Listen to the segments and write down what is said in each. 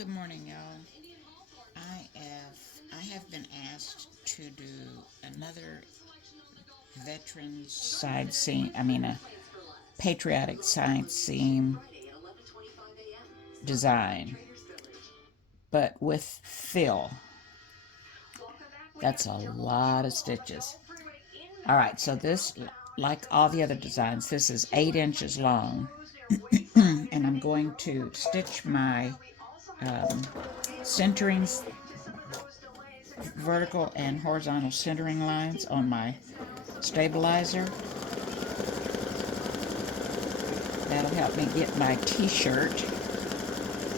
Good morning, y'all. I have been asked to do another veterans side seam. A patriotic side seam design, but with fill. That's a lot of stitches. All right, so this, like all the other designs, this is 8 inches long, and I'm going to stitch my um, centering, vertical and horizontal centering lines on my stabilizer. That'll help me get my t-shirt,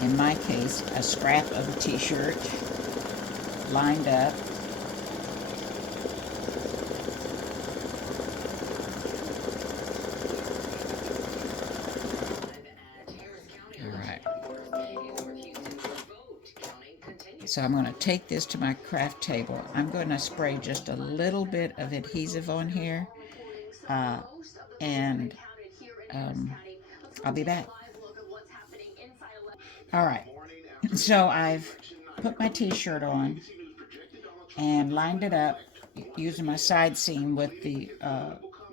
in my case a scrap of a t-shirt, lined up. Alright, so I'm going to take this to my craft table. I'm going to spray just a little bit of adhesive on here, and I'll be back. Alright, so I've put my t-shirt on and lined it up using my side seam with the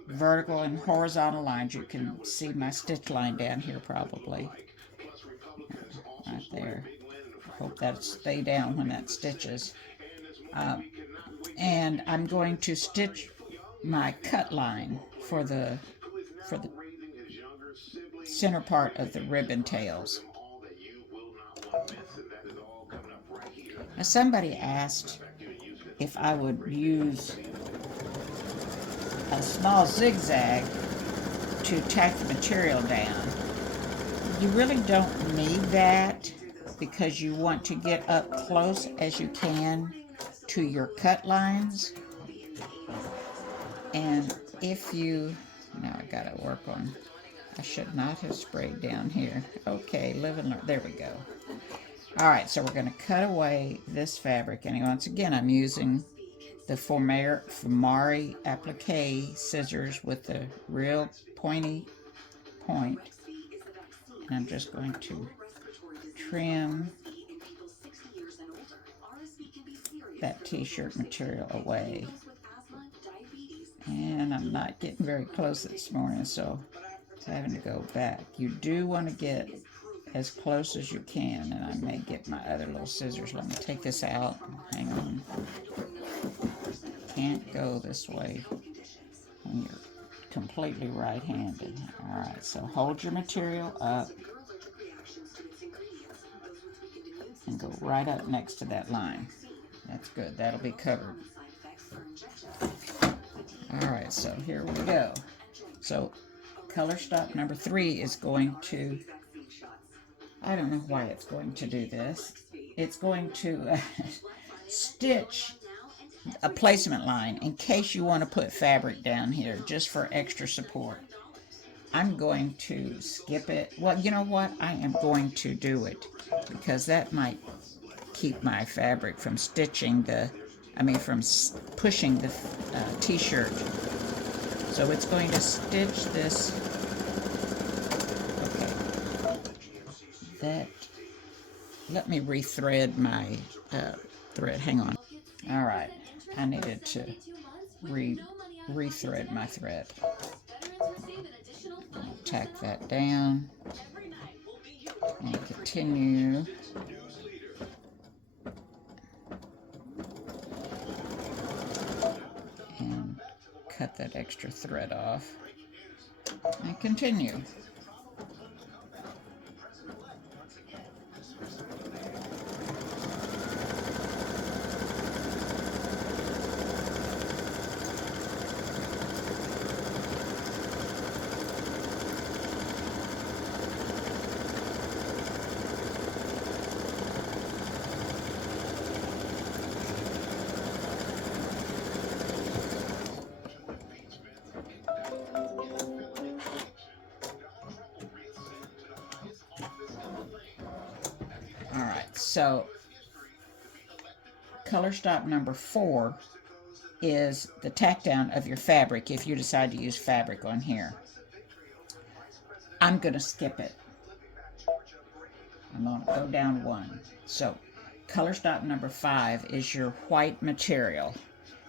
vertical and horizontal lines. You can see my stitch line down here probably. Right there. Hope that'll stay down when that stitches. And I'm going to stitch my cut line for the center part of the ribbon tails. Now somebody asked if I would use a small zigzag to tack the material down. You really don't need that because you want to get up close as you can to your cut lines. And if you, now I gotta work on, I should not have sprayed down here. Okay, live and learn. There we go. All right, so we're going to cut away this fabric. And once again, I'm using the Formari Applique scissors with the real pointy point. And I'm just going to trim that t-shirt material away. And I'm not getting very close this morning, so I'm having to go back. You do want to get as close as you can, and I may get my other little scissors. Let me take this out. Hang on. Can't go this way when you're completely right-handed. All right, so hold your material up and go right up next to that line. That's good. That'll be covered. All right, so here we go. So color stop number 3 is going to, I don't know why it's going to do this. It's going to stitch a placement line in case you want to put fabric down here just for extra support. I'm going to skip it. Well, you know what? I am going to do it because that might keep my fabric from stitching from pushing the t-shirt. So it's going to stitch this. Okay. Let me rethread my thread. Hang on. All right. I needed to rethread my thread. I'll tack that down and continue. And cut that extra thread off and continue. Alright, so color stop number 4 is the tack down of your fabric if you decide to use fabric on here. I'm going to skip it. I'm going to go down one. So color stop number 5 is your white material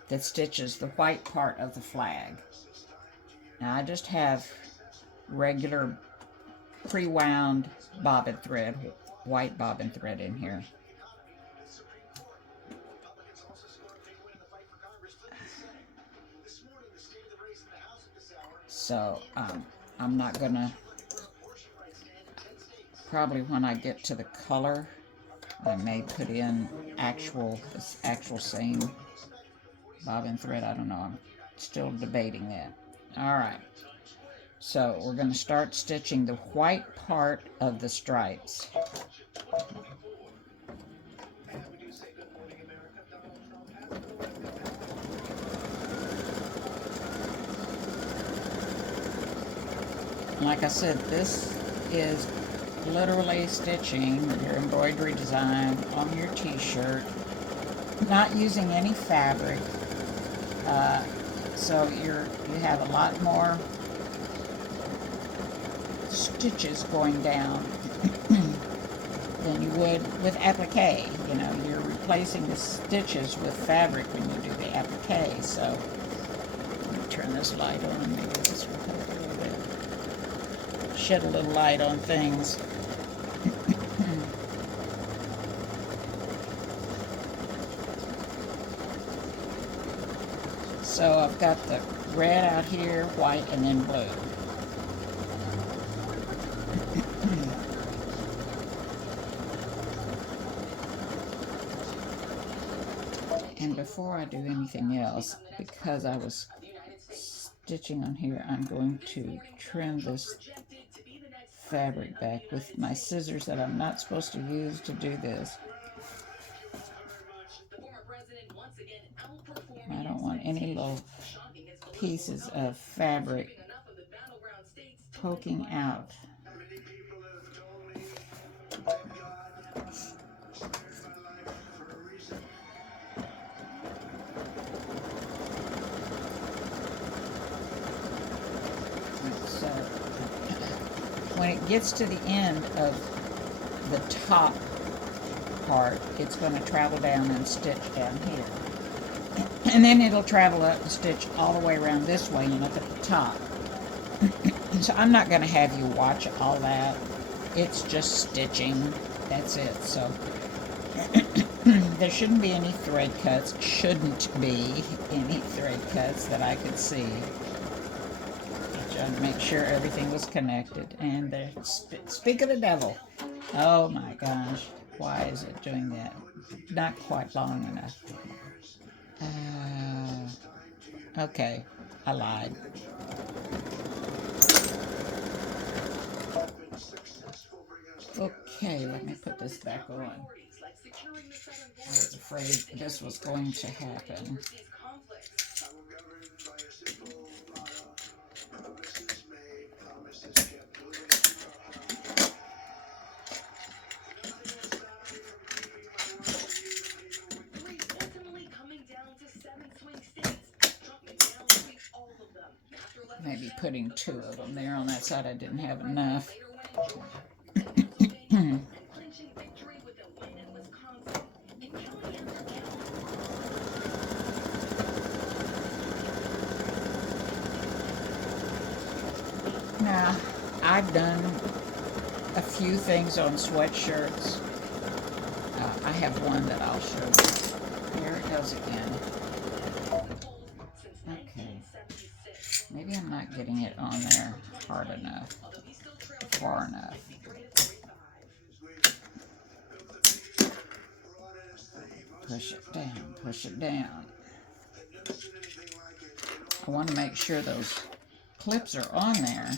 that stitches the white part of the flag. Now I just have regular pre-wound bobbin thread, white bobbin thread in here. So I'm not gonna, probably when I get to the color, I may put in this actual same bobbin thread. I don't know, I'm still debating that. All right, so we're going to start stitching the white part of the stripes. Like I said, this is literally stitching your embroidery design on your t-shirt, not using any fabric, so you have a lot more stitches going down than you would with applique. You know, you're replacing the stitches with fabric when you do the applique. So let me turn this light on. Maybe this will help a little bit. Shed a little light on things. So I've got the red out here, white, and then blue. And before I do anything else, because I was stitching on here, I'm going to trim this fabric back with my scissors that I'm not supposed to use to do this. I don't want any little pieces of fabric poking out. So when it gets to the end of the top part, it's going to travel down and stitch down here. And then it'll travel up and stitch all the way around this way and up at the top. So I'm not going to have you watch all that. It's just stitching. That's it. So there shouldn't be any thread cuts. Shouldn't be any thread cuts that I could see. Trying to make sure everything was connected. And speak of the devil. Oh my gosh. Why is it doing that? Not quite long enough. Okay, I lied. Okay, let me put this back on. I was afraid this was going to happen. Maybe putting 2 of them there on that side. I didn't have enough. Now, I've done a few things on sweatshirts. I have one that I'll show you. Here it goes again. Okay. Maybe I'm not getting it on there hard enough, far enough. Push it down, push it down. I want to make sure those clips are on there.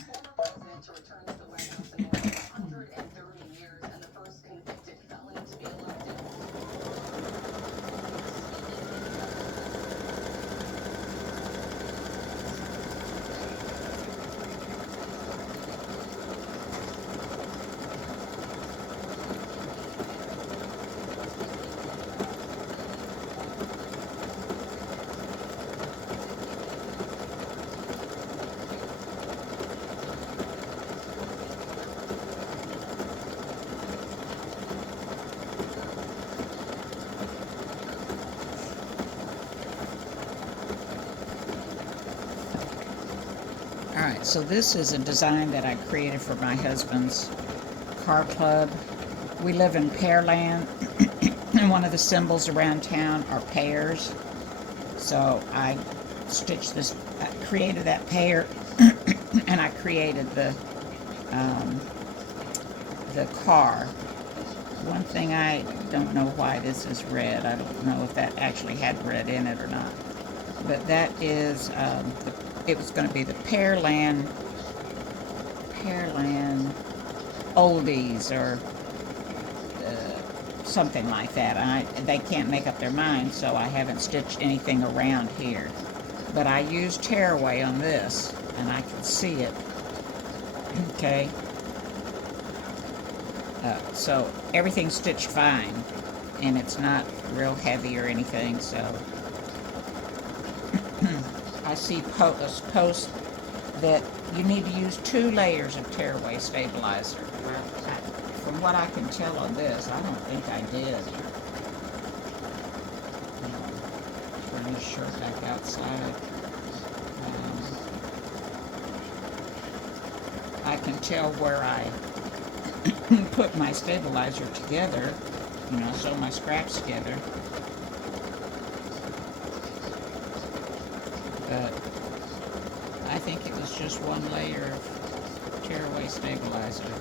Alright, so this is a design that I created for my husband's car club. We live in Pearland, and one of the symbols around town are pears. So I stitched this, I created that pear, and I created the car. One thing, I don't know why this is red. I don't know if that actually had red in it or not. But that is, it was going to be the Pearland oldies, or something like that. They can't make up their mind, so I haven't stitched anything around here. But I used tearaway on this, and I can see it. Okay. So everything's stitched fine, and it's not real heavy or anything, so I see posts that you need to use 2 layers of tearaway stabilizer. Well, from what I can tell on this, I don't think I did. Turn this shirt back outside. I can tell where I put my stabilizer together, sew my scraps together. But I think it was just 1 layer of tearaway stabilizer.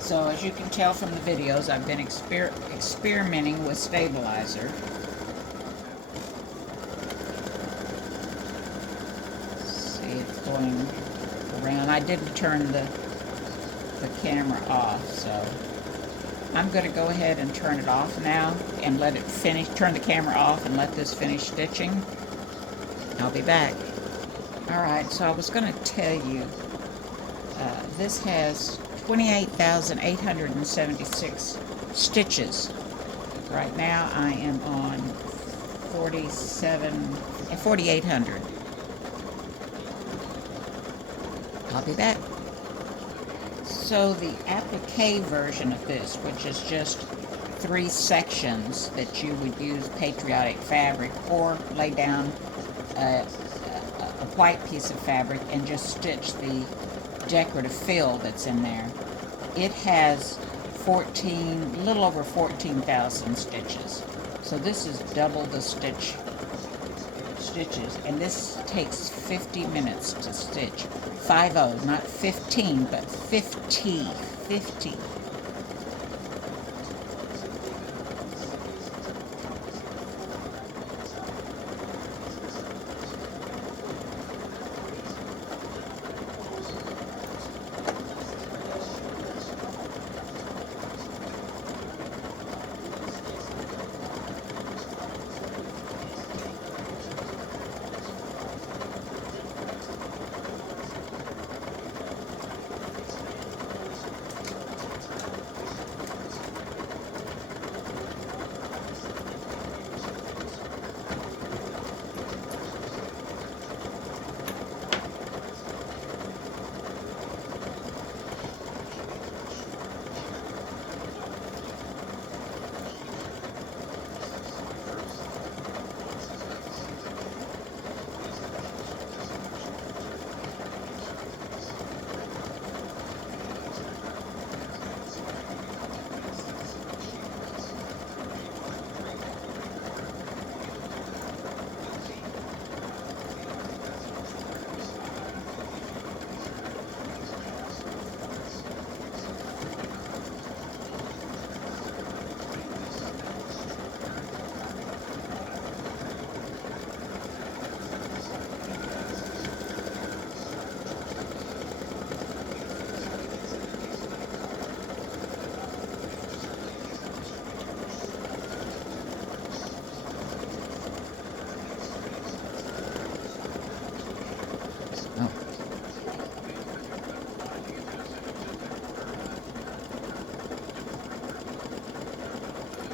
So as you can tell from the videos, I've been experimenting with stabilizer. See, it's going around. I didn't turn the camera off, so I'm going to go ahead and turn it off now and let it finish. Turn the camera off and let this finish stitching. I'll be back. Alright, so I was going to tell you, this has 28,876 stitches. Right now I am on 4,800. I'll be back. So the applique version of this, which is just 3 sections that you would use Patriotic fabric, or lay down a white piece of fabric and just stitch the decorative fill that's in there. It has a little over 14,000 stitches. So this is double the stitches, and this takes 50 minutes to stitch. 50, not 15, but 50.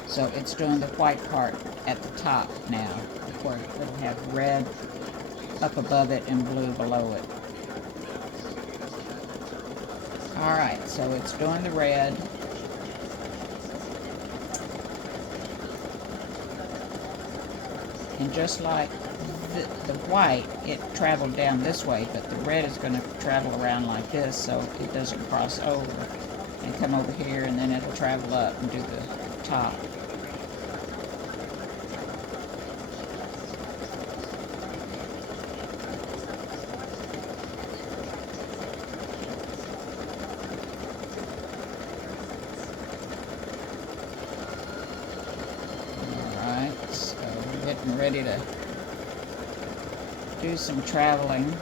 So it's doing the white part at the top now, where it'll have red up above it and blue below it. Alright, so it's doing the red. And just like the white, it traveled down this way, but the red is going to travel around like this so it doesn't cross over and come over here, and then it'll travel up and do the top. Alright, so we're getting ready to do some traveling.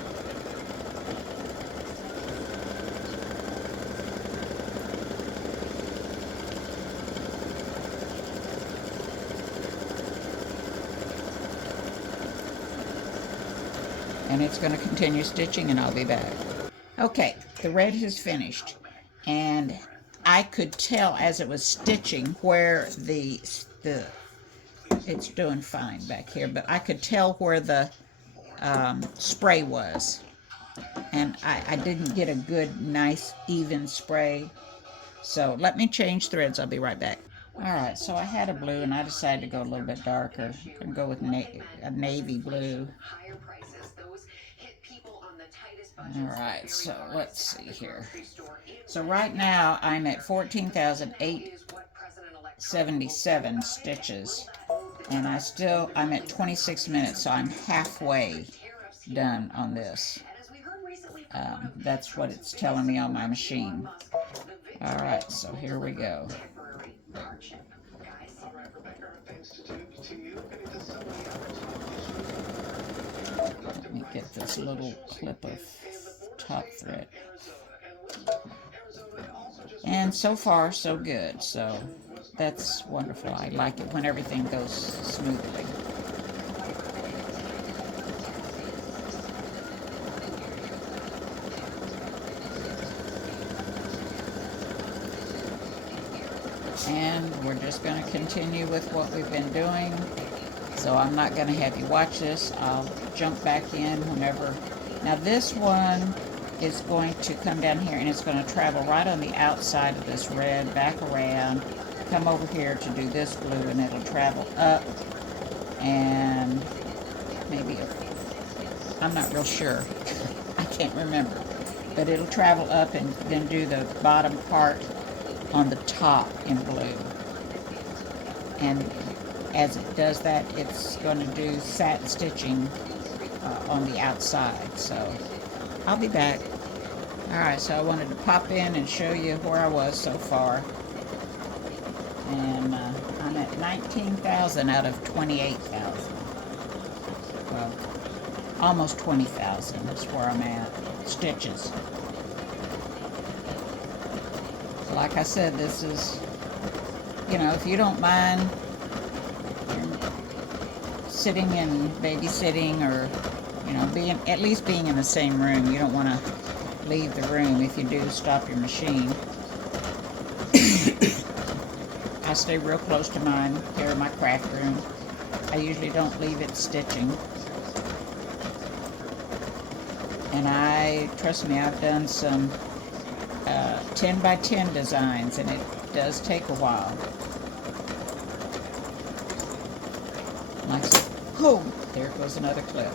And it's going to continue stitching, and I'll be back. Okay, the red has finished, and I could tell as it was stitching where it's doing fine back here, but I could tell where the spray was, and I didn't get a good, nice, even spray. So let me change threads. I'll be right back. Alright, so I had a blue, and I decided to go a little bit darker. I'm going to go with a navy blue. Alright, so let's see here. So right now I'm at 14,877 stitches, and I'm at 26 minutes, so I'm halfway done on this. That's what it's telling me on my machine. Alright, so here we go. Let me get this little clip of top thread. And so far, so good. So that's wonderful. I like it when everything goes smoothly. And we're just going to continue with what we've been doing. So I'm not going to have you watch this. I'll jump back in whenever. Now this one is going to come down here, and it's going to travel right on the outside of this red, back around, come over here to do this blue, and it'll travel up, and maybe, I'm not real sure. I can't remember. But it'll travel up and then do the bottom part on the top in blue. And as it does that, it's going to do satin stitching on the outside. So I'll be back. Alright, so I wanted to pop in and show you where I was so far. And I'm at 19,000 out of 28,000. Well, almost 20,000 is where I'm at. Stitches. Like I said, this is, if you don't mind sitting and babysitting, or at least being in the same room. You don't want to leave the room. If you do, stop your machine. I stay real close to mine here in my craft room. I usually don't leave it stitching. And trust me, I've done some 10 by 10 designs, and it does take a while. Oh, there goes another clip.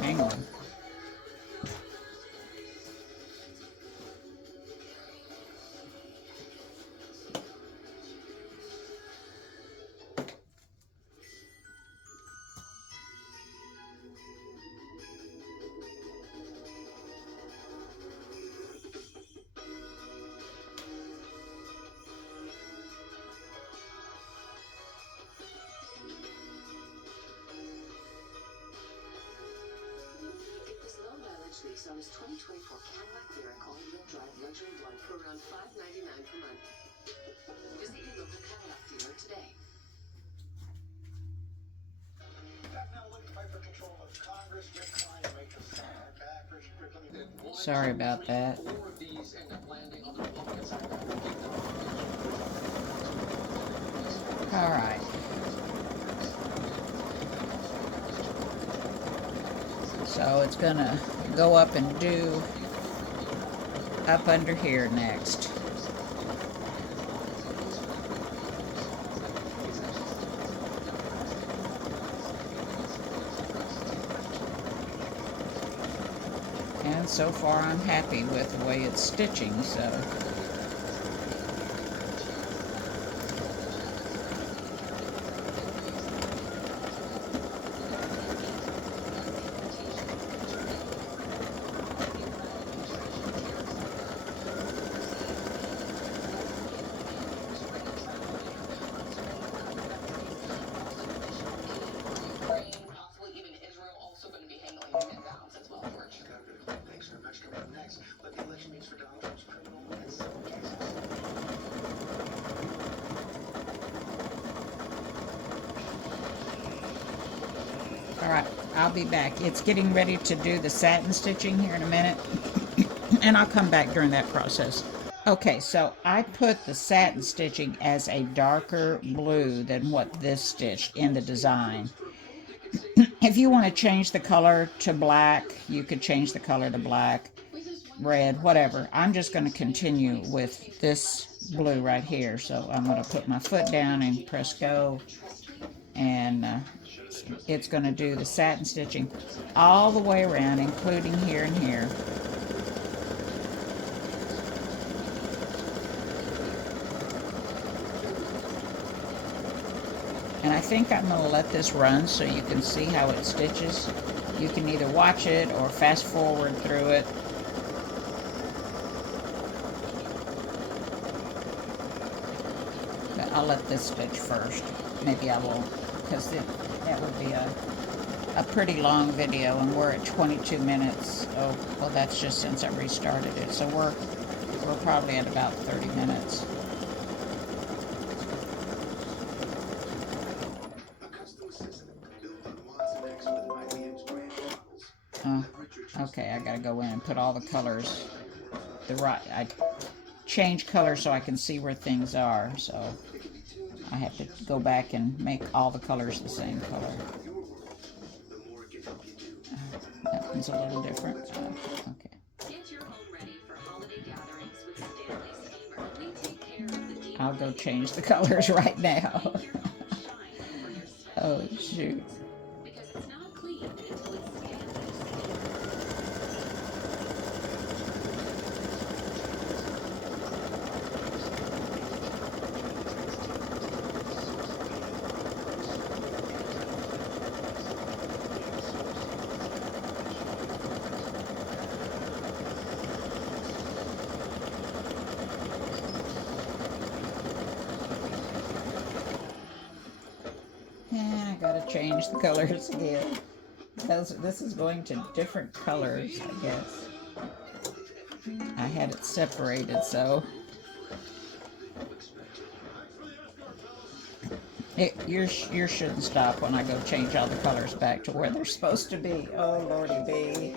Hang on. On his 2024 Cadillac Lyric all-wheel drive luxury blend for around $599 per month. Visit your local Cadillac dealer today. Sorry about that. All right. So it's gonna go up and do up under here next. And so far I'm happy with the way it's stitching, so alright, I'll be back. It's getting ready to do the satin stitching here in a minute, and I'll come back during that process. Okay, so I put the satin stitching as a darker blue than what this stitched in the design. If you want to change the color to black, you could change the color to black, red, whatever. I'm just going to continue with this blue right here. So I'm going to put my foot down and press go, and it's going to do the satin stitching all the way around, including here and here. And I think I'm going to let this run so you can see how it stitches. You can either watch it or fast forward through it. But I'll let this stitch first. Maybe I won't, because that would be a pretty long video, and we're at 22 minutes. Oh, well, that's just since I restarted it. So we're probably at about 30 minutes. Okay, I gotta go in and put all the colors I change colors so I can see where things are, so I have to go back and make all the colors the same color. That one's a little different. Okay. I'll go change the colors right now. Oh, shoot. And I gotta change the colors again. This is going to different colors, I guess. I had it separated, so yours shouldn't stop when I go change all the colors back to where they're supposed to be. Oh, Lordy B.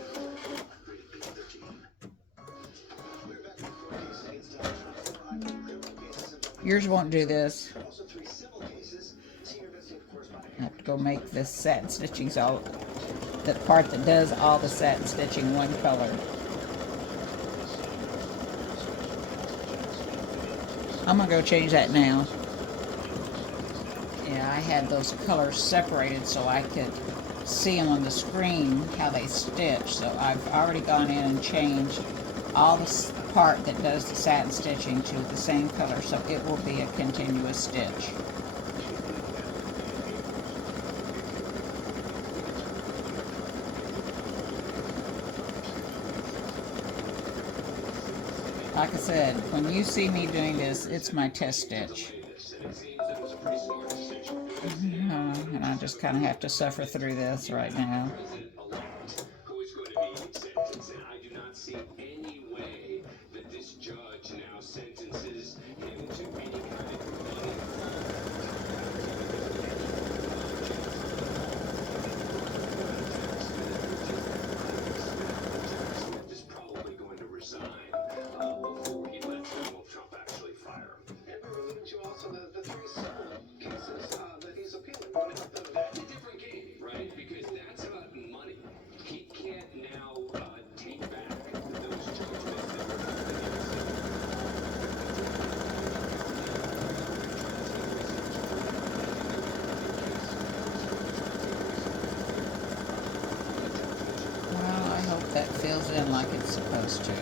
Yours won't do this. I have to go make this satin stitching, all the part that does all the satin stitching one color. I'm gonna go change that now. Yeah, I had those colors separated so I could see them on the screen how they stitch. So I've already gone in and changed all the part that does the satin stitching to the same color, so it will be a continuous stitch. Like I said, when you see me doing this, it's my test stitch. And I just kind of have to suffer through this right now. this too.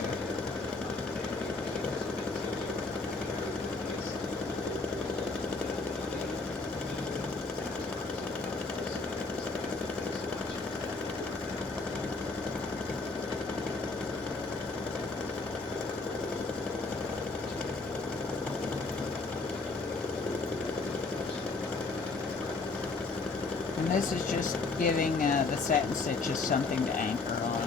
And this is just giving the satin stitches something to anchor on.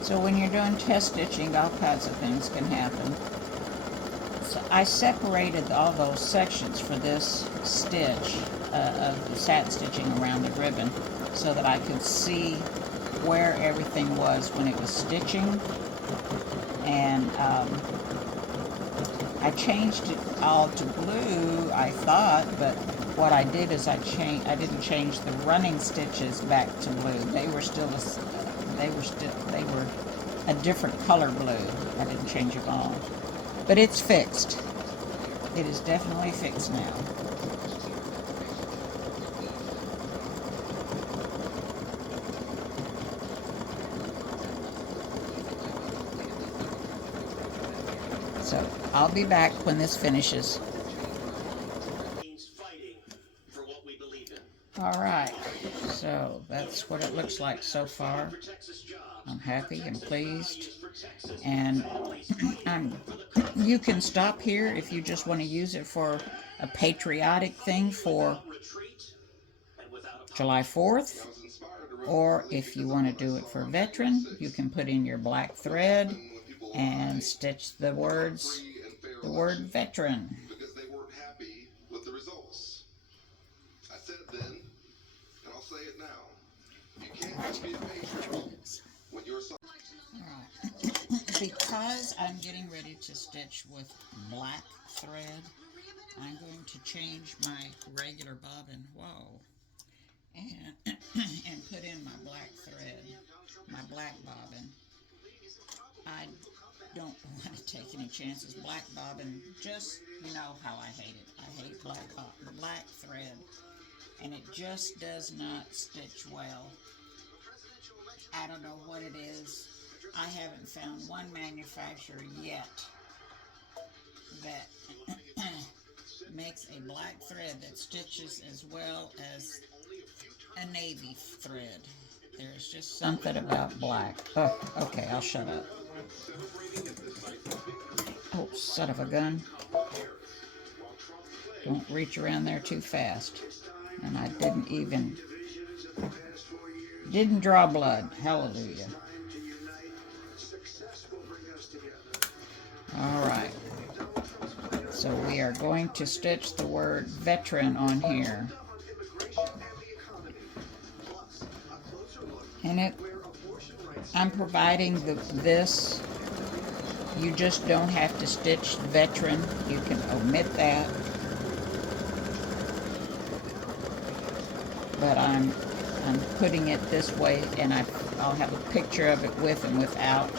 So when you're doing test stitching, all kinds of things can happen. So I separated all those sections for this stitch of the satin stitching around the ribbon so that I could see where everything was when it was stitching. And I changed it all to blue, I thought, but what I did is I didn't change the running stitches back to blue. They were a different color blue. I didn't change them all. But it's fixed. It is definitely fixed now. So I'll be back when this finishes. All right, so that's what it looks like so far. I'm happy and pleased, and you can stop here if you just want to use it for a patriotic thing for July 4th, or if you want to do it for veteran, you can put in your black thread and stitch the word veteran. Because they weren't happy with the results. I said then, and I'll say it now, you can't just be a patriot when you're Alright, because I'm getting ready to stitch with black thread, I'm going to change my regular bobbin, and, and put in my black thread, my black bobbin. I don't want to take any chances. Black bobbin, just, you know how I hate it. I hate black thread, and it just does not stitch well. I don't know what it is. I haven't found one manufacturer yet that makes a black thread that stitches as well as a navy thread. There's just something about black. Oh, okay, I'll shut up. Oh, son of a gun. Don't reach around there too fast. And I didn't draw blood. Hallelujah. Alright. So we are going to stitch the word veteran on here. And I'm providing this. You just don't have to stitch veteran. You can omit that. But I'm putting it this way, and I'll have a picture of it with and without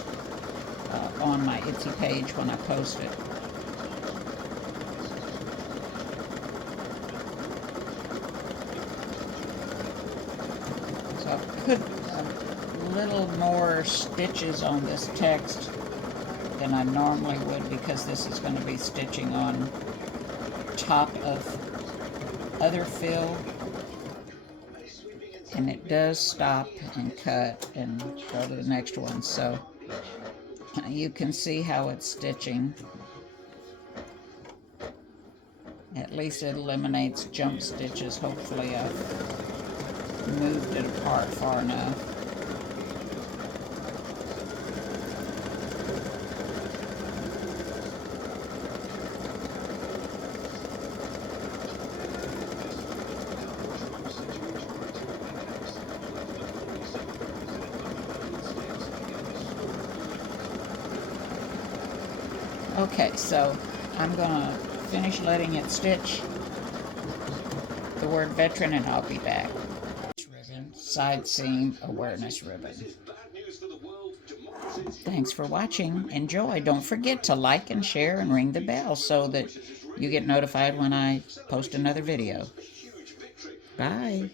on my Etsy page when I post it. So I've put a little more stitches on this text than I normally would, because this is going to be stitching on top of other fill, and it does stop and cut and go to the next one. So you can see how it's stitching. At least it eliminates jump stitches. Hopefully I've moved it apart far enough. Okay, so I'm gonna finish letting it stitch the word veteran and I'll be back. Ribbon, side seam awareness ribbon. Thanks for watching. Enjoy. Don't forget to like and share and ring the bell so that you get notified when I post another video. Bye.